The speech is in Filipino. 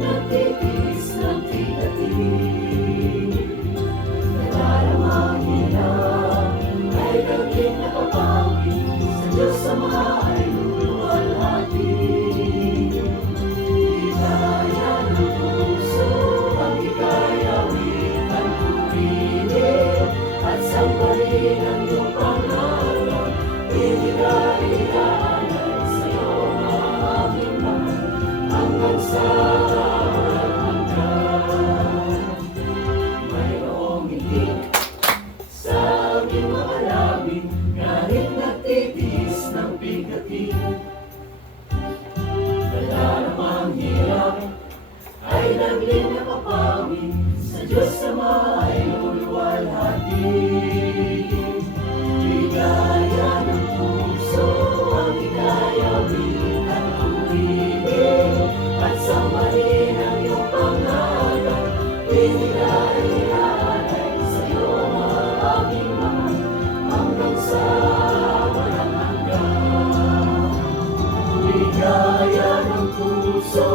nagtitiis ng tigatig. Nararamang hirap ay naging napapawi, sa Diyos Ama ay luluwalhati. Ligaya ng puso ang ikayawin at purihin, at sambahin ang iyong pangalan. Ibigay iaalay sa'yo ang aming mahal, hanggang sa walang hanggan. Mayroong itik sa aming mga labi, kahit nagtitiis ng bigatin. Nararamang hirap ay naging napapawi, sa Diyos Ama ay luluwalhati. Ligaya ng puso ang ikayawin at purihin, at sambahin ang iyong pangalan. Ibigay iaalay sa'yo ang aming mahal, hanggang sa walang hanggan. Ligaya ng puso